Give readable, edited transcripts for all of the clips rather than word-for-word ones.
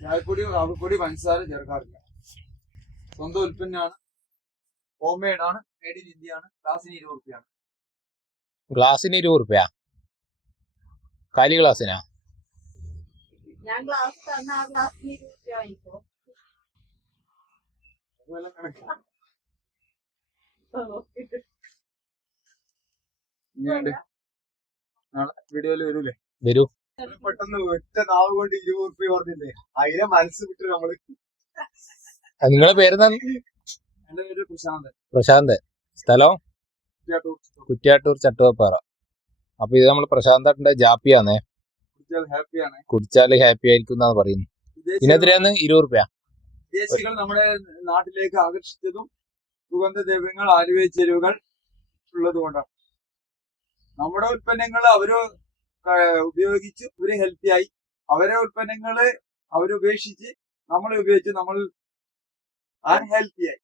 ചായപ്പൊടി കാപ്പിപ്പൊടി പഞ്ചസാര ചേർക്കാറില്ല. സ്വന്തം ഉൽപ്പന്നമാണ്, ഹോം മെയ്ഡ് ആണ്, മെയ്ഡ് ഇൻ ഇന്ത്യ ആണ്. ഗ്ലാസിന് 20 റുപ്യാണ്. ഗ്ലാസിന് 20 റുപ്യ? കാലി ഗ്ലാസിനാ? ഞാൻ ഗ്ലാസ് തന്ന ആ ഗ്ലാസിന് 20 രൂപ വാങ്ങിക്കോ. നാളെ വീഡിയോയില് വരൂലേ? വരൂ. പെട്ടെന്ന് ഒറ്റ നാവ് കൊണ്ട് 20 റുപ്യ പറഞ്ഞില്ലേ, അതിനെ മനസ്സ് വിട്ട് നമ്മള്. നിങ്ങളെ പേരെന്താ? എന്റെ പേര് പ്രശാന്ത്. പ്രശാന്ത്. സ്ഥലം കുറ്റ്യാട്ടൂർ ചട്ടുവപ്പാറ. അപ്പൊ ഇത് നമ്മൾ പ്രശാന്തേട്ടന്റെ ജാപ്പിയാന്നേ. ഹാപ്പിയാണ്, കുടിച്ചാല് ഹാപ്പി ആയിരിക്കും എന്നാണ് പറയുന്നത്. ഇതിനെതിരെയാണ് 20 റുപ്യ. വിദേശികൾ നമ്മുടെ നാട്ടിലേക്ക് ആകർഷിച്ചതും സുഗന്ധദ്രവ്യങ്ങൾ, ആലുവ ചേരുവകൾ ഉള്ളത് കൊണ്ടാണ്. നമ്മുടെ ഉൽപ്പന്നങ്ങൾ അവര് ഉപയോഗിച്ച് ഇവര് ഹെൽത്തി ആയി. അവരെ ഉൽപ്പന്നങ്ങള് അവരുപേക്ഷിച്ച് നമ്മളെ ഉപയോഗിച്ച് നമ്മൾ അൺഹെൽത്തി ആയി.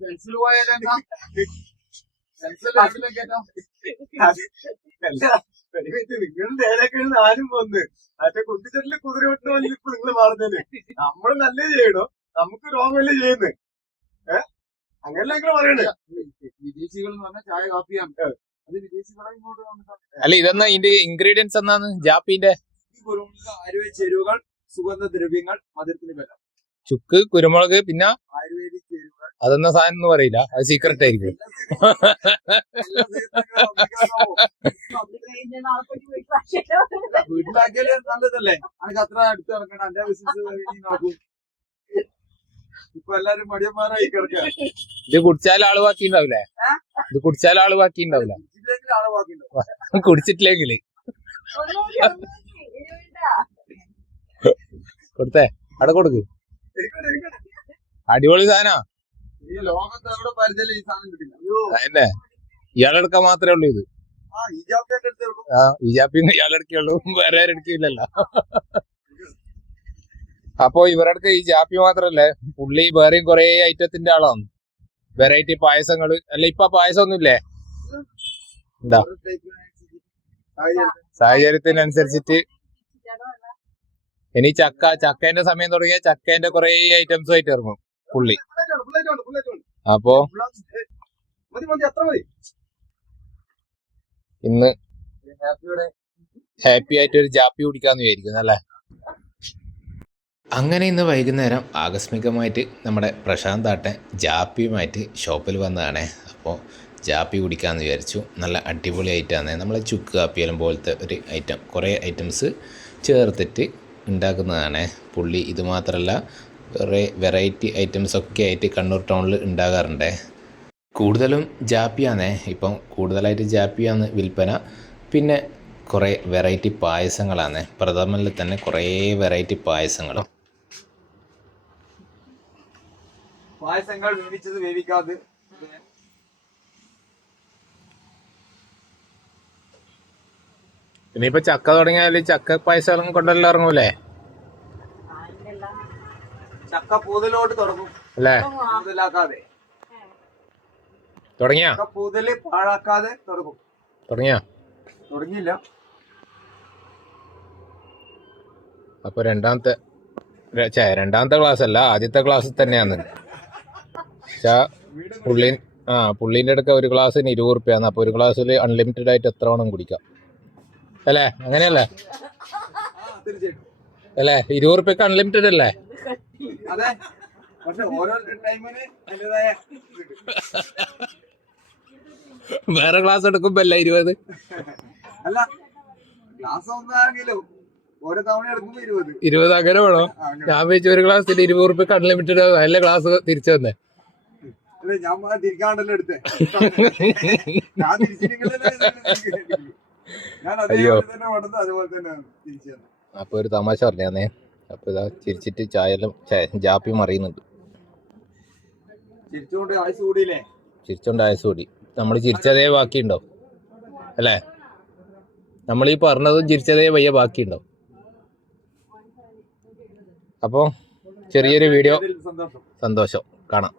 പെൻസിൽ പോയാലും നിങ്ങളുടെ ഏതൊക്കെയാണ് നാലും വന്ന് മറ്റേ കുട്ടിച്ചട്ടില് കുതിര വിട്ട പോലെ ഇപ്പൊ നിങ്ങൾ പറഞ്ഞത്. നമ്മള് നല്ല ചെയ്യണോ, നമുക്ക് രോഗമല്ലേ ചെയ്യുന്നത്. അങ്ങനല്ല നിങ്ങൾ പറയണേ. വിദേശികൾ എന്ന് പറഞ്ഞാൽ ചായ കാപ്പിയാണ്. അത് വിദേശികളെ ഇങ്ങോട്ട് അല്ല, ഇതെന്നാ ഇതിന്റെ ഇൻഗ്രീഡിയൻസ് എന്നാണ് ജാപ്പിന്റെ? കുരുമുളക്, ആയുർവേദ ചേരുവകൾ, സുഗന്ധദ്രവ്യങ്ങൾ, മധുരത്തിന് ബലം. ചുക്ക്, കുരുമുളക്, പിന്നെ ആയുർവേദിക് ചേരുവകൾ. അതെന്നാ സാധനം എന്ന് പറയില്ല, അത് സീക്രട്ട് ആയിരിക്കും. വീട്ടിലാക്കിയാല് നല്ലതല്ലേ? അനക്ക് അത്ര അടുത്ത് നടക്കണം. എന്റെ ബിസിനസ് നടക്കും. ഇപ്പൊ എല്ലാരും മടിയന്മാരായി കിടക്കുക. ഇത് കുടിച്ചാൽ ആള് ബാക്കി ഉണ്ടാവില്ലേ? ഇത് കുടിച്ചാൽ ആള് ബാക്കി ഉണ്ടാവില്ല. കുടിച്ചിട്ടില്ലെങ്കിൽ കൊടുത്തേ, അവിടെ കൊടുക്ക്. അടിപൊളി സാധനാ. ഈ ലോകത്ത് എവിടെ പരിചയം ഈ സാധനം കിട്ടില്ല. അതന്നെ, ഇയാളെടുക്കാൻ മാത്രമേ ഉള്ളൂ ഇത്. ഈജാപ്പിന്ന് ഇയാളെടുക്കുള്ളൂ, വേറെ ആരും എടുക്കില്ലല്ലോ. അപ്പൊ ഇവരുടെ ഈ ജാപ്പി മാത്രല്ലേ, പുള്ളി വേറെയും കുറെ ഐറ്റത്തിന്റെ ആളാണ്. വെറൈറ്റി പായസങ്ങള്. അല്ല, ഇപ്പൊ പായസം ഒന്നുമില്ലേ? എന്താ സാഹചര്യത്തിനനുസരിച്ചിട്ട് ഇനി ചക്കേന്റെ സമയം തുടങ്ങിയ ചക്കേന്റെ കുറെ ഐറ്റംസ് ആയിട്ട് ഇറങ്ങും പുള്ളി. അപ്പോ ഇന്ന് ഹാപ്പി ആയിട്ട് ഒരു ജാപ്പി കുടിക്കാന്ന് വിചാരിക്കുന്നു അല്ലേ? അങ്ങനെ ഇന്ന് വൈകുന്നേരം ആകസ്മികമായിട്ട് നമ്മുടെ പ്രശാന്താട്ടൻ ജാപ്പിയുമായിട്ട് ഷോപ്പിൽ വന്നതാണ്. അപ്പോൾ ജാപ്പി കുടിക്കാമെന്ന് വിചാരിച്ചു. നല്ല അടിപൊളി ഐറ്റമാണ്. നമ്മളെ ചുക്ക് കാപ്പിയെല്ലാം പോലത്തെ ഒരു ഐറ്റം, കുറേ ഐറ്റംസ് ചേർത്തിട്ട് ഉണ്ടാക്കുന്നതാണ് പുള്ളി. ഇത് മാത്രമല്ല, വേറെ വെറൈറ്റി ഐറ്റംസൊക്കെ ആയിട്ട് കണ്ണൂർ ടൗണിൽ ഉണ്ടാകാറുണ്ട്. കൂടുതലും ജാപ്പിയാണ് ഇപ്പം, കൂടുതലായിട്ട് ജാപ്പിയാണ് വിൽപ്പന. പിന്നെ കുറേ വെറൈറ്റി പായസങ്ങളാണ്. പ്രഥമനിൽ തന്നെ കുറേ വെറൈറ്റി പായസങ്ങളും. പായസങ്ങൾ വേവിച്ചത്, വേവിക്കാതെ. ഇനിയിപ്പോ ചക്ക തുടങ്ങിയാല് ചക്ക പായസം കൊണ്ടെല്ലാം ഇറങ്ങൂലേ? ചക്ക പൂതലോട്ട് തുടങ്ങും അല്ലേ? പൂതലാക്കാതെ തുടങ്ങിയാ? പൂതല് പാഴാക്കാതെ തുടങ്ങിയില്ല. അപ്പൊ രണ്ടാമത്തെ ക്ലാസ് അല്ല, ആദ്യത്തെ ക്ലാസ് തന്നെയാണ്. പുള്ളീന്റെ അടുക്ക ഒരു ഗ്ലാസ്സിന് 20 റുപ്യാണ്. അപ്പൊ ഒരു ഗ്ലാസ്സിൽ അൺലിമിറ്റഡ് ആയിട്ട് എത്ര വേണം കുടിക്കാം അല്ലേ? അങ്ങനെയല്ലേ അല്ലേ? 20 റുപ്യക്ക് അൺലിമിറ്റഡ് അല്ലേ? വേറെ ക്ലാസ് എടുക്കുമ്പോ അല്ല 20. അല്ല, ക്ലാസ് ഒന്നാണെങ്കിലും ഓരോ തവണ എടുക്കുമ്പോ 20 അങ്ങനെ വേണോ? ഞാൻ വെച്ച് ഒരു ക്ലാസ്സിൽ 20 റുപ്യക്ക് അൺലിമിറ്റഡ് നല്ല ക്ലാസ് തിരിച്ചു തന്നെ. ഞാൻ തിരിക്കാണ്ടല്ലോ എടുത്തേ. അയ്യോ, അതുപോലെ തന്നെ തിരിച്ചു. അപ്പൊ ഒരു തമാശ പറഞ്ഞേ. അപ്പൊ ഇതാ ചിരിച്ചിട്ട് ജാപ്പി മറിയുന്നുണ്ട്. ചിരിച്ചോണ്ട് ആയുസ് കൂടിയില്ലേ? ചിരിച്ചോണ്ട് ആയുസ് കൂടി. നമ്മൾ ചിരിച്ചതേ ബാക്കിയുണ്ടോ അല്ലേ? നമ്മളീ പറഞ്ഞതും ചിരിച്ചതേ വയ്യ ബാക്കിയുണ്ടോ? അപ്പോൾ ചെറിയൊരു വീഡിയോ, സന്തോഷം, കാണാം.